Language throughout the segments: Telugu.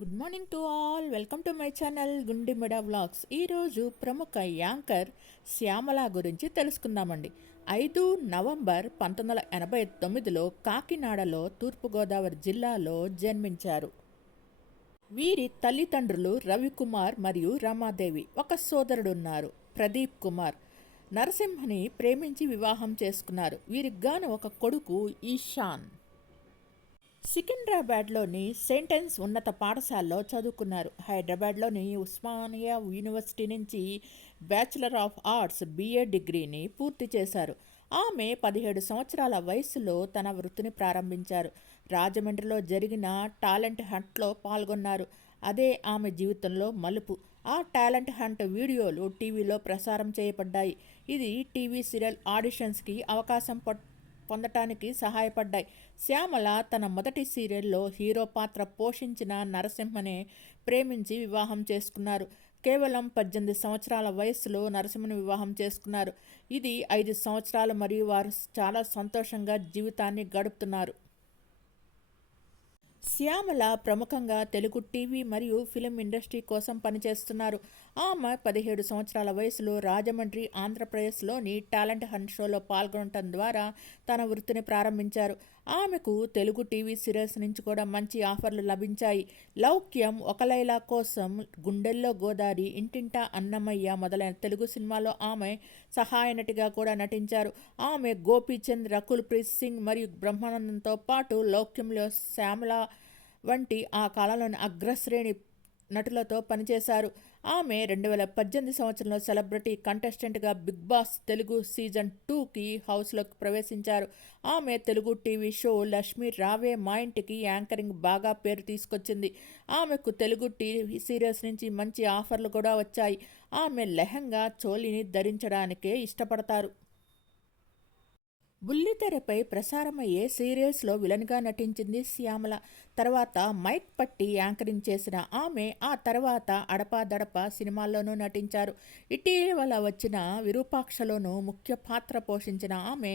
Good morning to all. Welcome to my channel Gundimeda vlogs. ఈరోజు ప్రముఖ యాంకర్ శ్యామల గురించి తెలుసుకుందామండి. 5 నవంబర్ 1989లో కాకినాడలో తూర్పుగోదావరి జిల్లాలో జన్మించారు. వీరి తల్లిదండ్రులు రవికుమార్ మరియు రమాదేవి. ఒక సోదరుడున్నారు, ప్రదీప్ కుమార్. నరసింహని ప్రేమించి వివాహం చేసుకున్నారు. వీరికి గాను ఒక కొడుకు ఈశాన్. సికింద్రాబాద్లోని సెయింటెన్స్ ఉన్నత పాఠశాలలో చదువుకున్నారు. హైదరాబాద్లోని ఉస్మానియా యూనివర్సిటీ నుంచి బ్యాచిలర్ ఆఫ్ ఆర్ట్స్ బిఏ డిగ్రీని పూర్తి చేశారు. ఆమె 17 సంవత్సరాల వయసులో తన వృత్తిని ప్రారంభించారు. రాజమండ్రిలో జరిగిన టాలెంట్ హంట్లో పాల్గొన్నారు. అదే ఆమె జీవితంలో మలుపు. ఆ టాలెంట్ హంట్ వీడియోలు టీవీలో ప్రసారం చేయబడ్డాయి. ఇది టీవీ సీరియల్ ఆడిషన్స్కి అవకాశం పొందటానికి సహాయపడ్డాయి. శ్యామల తన మొదటి సీరియల్లో హీరో పాత్ర పోషించిన నరసింహనే ప్రేమించి వివాహం చేసుకున్నారు. కేవలం 18 సంవత్సరాల వయసులో నరసింహను వివాహం చేసుకున్నారు. ఇది 5 సంవత్సరాలు మరియు వారు చాలా సంతోషంగా జీవితాన్ని గడుపుతున్నారు. శ్యామల ప్రముఖంగా తెలుగు టీవీ మరియు ఫిలిం ఇండస్ట్రీ కోసం పనిచేస్తున్నారు. ఆమె 17 సంవత్సరాల వయసులో రాజమండ్రి, ఆంధ్రప్రదేశ్లోని టాలెంట్ హంట్ షోలో పాల్గొనడం ద్వారా తన వృత్తిని ప్రారంభించారు. ఆమెకు తెలుగు టీవీ సీరియల్స్ నుంచి కూడా మంచి ఆఫర్లు లభించాయి. లౌక్యం, ఒక లైలా కోసం, గుండెల్లో గోదారి, ఇంటింటా అన్నమయ్య మొదలైన తెలుగు సినిమాలో ఆమె సహాయ నటిగా కూడా నటించారు. ఆమె గోపీచంద్, రకుల్ ప్రీత్ సింగ్ మరియు బ్రహ్మానందంతో పాటు లౌక్యంలో శ్యామల వంటి ఆ కాలంలోని అగ్రశ్రేణి నటులతో పనిచేశారు. ఆమె 2018 సంవత్సరంలో సెలబ్రిటీ కంటెస్టెంట్గా బిగ్ బాస్ తెలుగు సీజన్ 2కి హౌస్లోకి ప్రవేశించారు. ఆమె తెలుగు టీవీ షో లక్ష్మీ రావే మా ఇంటికి యాంకరింగ్ బాగా పేరు తీసుకొచ్చింది. ఆమెకు తెలుగు టీవీ సీరియల్స్ నుంచి మంచి ఆఫర్లు కూడా వచ్చాయి. ఆమె లెహంగా, చోలీని ధరించడానికే ఇష్టపడతారు. బుల్లితెరపై ప్రసారమయ్యే సీరియల్స్లో విలన్గా నటించింది శ్యామల. తర్వాత మైక్ పట్టి యాంకరింగ్ చేసిన ఆమె ఆ తర్వాత అడపాదడప సినిమాల్లోనూ నటించారు. ఇటీవల వచ్చిన విరూపాక్షలోనూ ముఖ్య పాత్ర పోషించిన ఆమె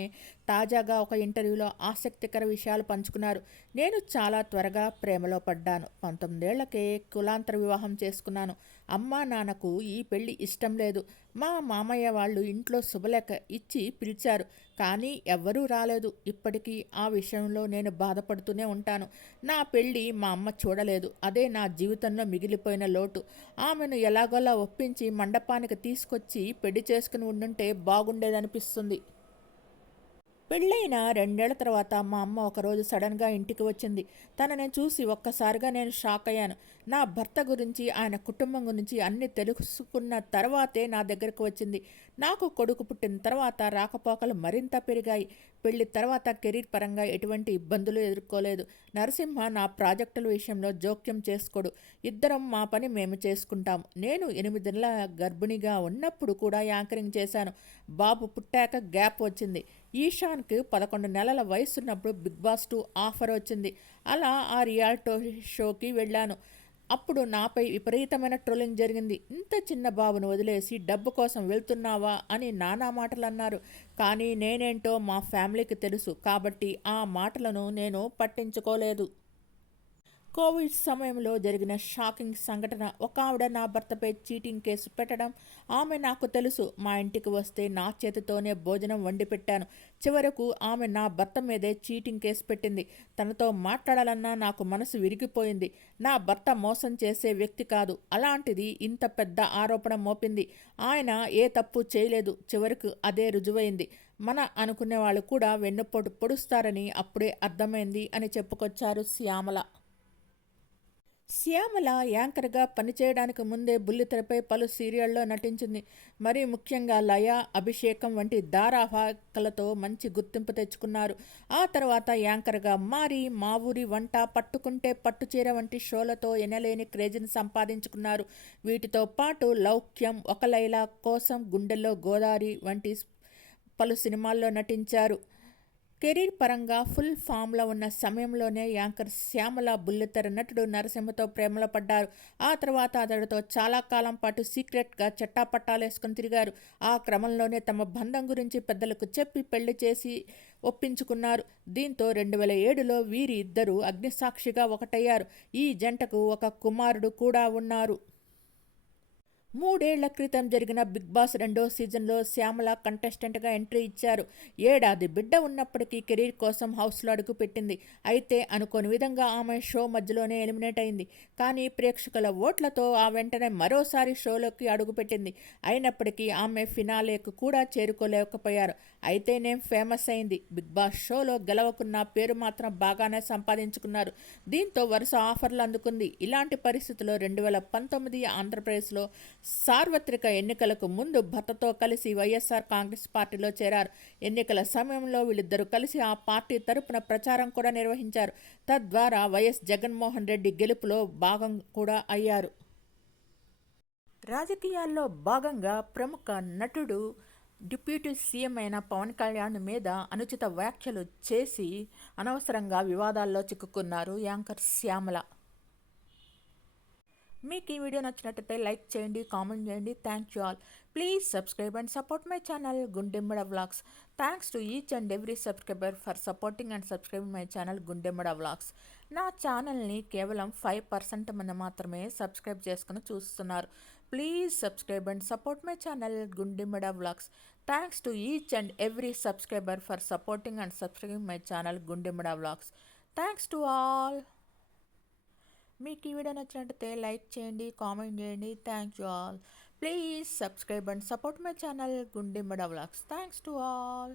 తాజాగా ఒక ఇంటర్వ్యూలో ఆసక్తికర విషయాలు పంచుకున్నారు. నేను చాలా త్వరగా ప్రేమలో పడ్డాను. 19 ఏళ్లకే కులాంతర వివాహం చేసుకున్నాను. అమ్మా నాన్నకు ఈ పెళ్లి ఇష్టం లేదు. మా మామయ్య వాళ్ళు ఇంట్లో శుభలేఖ ఇచ్చి పిలిచారు, కానీ ఎవ్వరూ రాలేదు. ఇప్పటికీ ఆ విషయంలో నేను బాధపడుతూనే ఉంటాను. నా పెళ్ళి మా అమ్మ చూడలేదు. అదే నా జీవితంలో మిగిలిపోయిన లోటు. ఆమెను ఎలాగోలా ఒప్పించి మండపానికి తీసుకొచ్చి పెళ్లి చేసుకుని ఉండుంటే బాగుండేదనిపిస్తుంది. పెళ్ళైన 2 ఏళ్ల తర్వాత మా అమ్మ ఒకరోజు సడన్గా ఇంటికి వచ్చింది. తనని చూసి ఒక్కసారిగా నేను షాక్ అయ్యాను. నా భర్త గురించి, ఆయన కుటుంబం గురించి అన్నీ తెలుసుకున్న తర్వాతే నా దగ్గరకు వచ్చింది. నాకు కొడుకు పుట్టిన తర్వాత రాకపోకలు మరింత పెరిగాయి. పెళ్లి తర్వాత కెరీర్ పరంగా ఎటువంటి ఇబ్బందులు ఎదుర్కోలేదు. నరసింహ నా ప్రాజెక్టుల విషయంలో జోక్యం చేసుకోడు. ఇద్దరం మా పని మేము చేసుకుంటాం. నేను 8 నెలల గర్భిణిగా ఉన్నప్పుడు కూడా యాంకరింగ్ చేశాను. బాబు పుట్టాక గ్యాప్ వచ్చింది. ఈశాన్కి 11 నెలల వయసున్నప్పుడు బిగ్ బాస్ 2 ఆఫర్ వచ్చింది. అలా ఆ రియాలిటీ షోకి వెళ్ళాను. అప్పుడు నాపై విపరీతమైన ట్రోలింగ్ జరిగింది. ఇంత చిన్న బాబును వదిలేసి డబ్బు కోసం వెళ్తున్నావా అని నానా మాటలు అన్నారు. కానీ నేనేంటో మా ఫ్యామిలీకి తెలుసు కాబట్టి ఆ మాటలను నేను పట్టించుకోలేదు. కోవిడ్ సమయంలో జరిగిన షాకింగ్ సంఘటన. ఒక ఆవిడ నా భర్తపై చీటింగ్ కేసు పెట్టడం. ఆమె నాకు తెలుసు. మా ఇంటికి వస్తే నా చేతితోనే భోజనం వండి పెట్టాను. చివరకు ఆమె నా భర్త మీదే చీటింగ్ కేసు పెట్టింది. తనతో మాట్లాడాలన్నా నాకు మనసు విరిగిపోయింది. నా భర్త మోసం చేసే వ్యక్తి కాదు. అలాంటిది ఇంత పెద్ద ఆరోపణ మోపింది. ఆయన ఏ తప్పు చేయలేదు. చివరకు అదే రుజువైంది. మన అనుకునే వాళ్ళు కూడా వెన్నుపోటు పొడుస్తారని అప్పుడే అర్థమైంది అని చెప్పుకొచ్చారు శ్యామల. శ్యామల యాంకర్గా పనిచేయడానికి ముందే బుల్లితెరపై పలు సీరియల్లో నటించింది. మరీ ముఖ్యంగా లయ, అభిషేకం వంటి ధారావాహికలతో మంచి గుర్తింపు తెచ్చుకున్నారు. ఆ తర్వాత యాంకర్గా మారి మా ఊరి వంట, పట్టుకుంటే పట్టుచీర వంటి షోలతో ఎనలేని క్రేజ్ని సంపాదించుకున్నారు. వీటితో పాటు లౌక్యం, ఒక లైలా కోసం, గుండెల్లో గోదారి వంటి పలు సినిమాల్లో నటించారు. కెరీర్ పరంగా ఫుల్ ఫామ్లో ఉన్న సమయంలోనే యాంకర్ శ్యామల బుల్లితెర నటుడు నరసింహతో ప్రేమలో పడ్డారు. ఆ తర్వాత అతడితో చాలా కాలం పాటు సీక్రెట్గా చట్టాపట్టాలేసుకుని తిరిగారు. ఆ క్రమంలోనే తమ బంధం గురించి పెద్దలకు చెప్పి పెళ్లి చేసి ఒప్పించుకున్నారు. దీంతో 2007లో వీరి ఇద్దరు అగ్నిసాక్షిగా ఒకటయ్యారు. ఈ జంటకు ఒక కుమారుడు కూడా ఉన్నారు. 3 ఏళ్ల క్రితం జరిగిన బిగ్ బాస్ 2వ సీజన్లో శ్యామల కంటెస్టెంట్గా ఎంట్రీ ఇచ్చారు. ఏడాది బిడ్డ ఉన్నప్పటికీ కెరీర్ కోసం హౌస్లో అడుగుపెట్టింది. అయితే అనుకోని విధంగా ఆమె షో మధ్యలోనే ఎలిమినేట్ అయింది. కానీ ప్రేక్షకుల ఓట్లతో ఆ వెంటనే మరోసారి షోలోకి అడుగుపెట్టింది. అయినప్పటికీ ఆమె ఫినాలేకు కూడా చేరుకోలేకపోయారు. అయితే నేమ్ ఫేమస్ అయింది. బిగ్ బాస్ షోలో గెలవకున్న పేరు మాత్రం బాగానే సంపాదించుకున్నారు. దీంతో వరుస ఆఫర్లు అందుకుంది. ఇలాంటి పరిస్థితుల్లో 2019 ఆంధ్రప్రదేశ్లో సార్వత్రిక ఎన్నికలకు ముందు భర్తతో కలిసి వైఎస్ఆర్ కాంగ్రెస్ పార్టీలో చేరారు. ఎన్నికల సమయంలో వీళ్ళిద్దరూ కలిసి ఆ పార్టీ తరపున ప్రచారం కూడా నిర్వహించారు. తద్వారా వైఎస్ జగన్మోహన్ రెడ్డి గెలుపులో భాగం కూడా అయ్యారు. రాజకీయాల్లో భాగంగా ప్రముఖ నటుడు డిప్యూటీ సీఎం అయిన పవన్ కళ్యాణ్ మీద అనుచిత వ్యాఖ్యలు చేసి అనవసరంగా వివాదాల్లో చిక్కుకున్నారు యాంకర్ శ్యామల. మీకు ఈ వీడియో నచ్చినట్లయితే లైక్ చేయండి, కామెంట్ చేయండి. Thank you all. Please subscribe and support my channel Gundemmada vlogs. Thanks to each and every subscriber for supporting and subscribing my channel Gundemmada vlogs. నా ఛానల్ని కేవలం 5% మంది మాత్రమే సబ్స్క్రైబ్ చేసుకుని చూస్తున్నారు. Please subscribe and support my channel Gundemmada vlogs. Thanks to each and every subscriber for supporting and subscribing my channel Gundemmada vlogs. Thanks to all. మీకు ఈ వీడియో నచ్చినట్లయితే లైక్ చేయండి, కామెంట్ చేయండి. Thank you all. Please subscribe and support my channel Gundemmada vlogs. Thanks to all.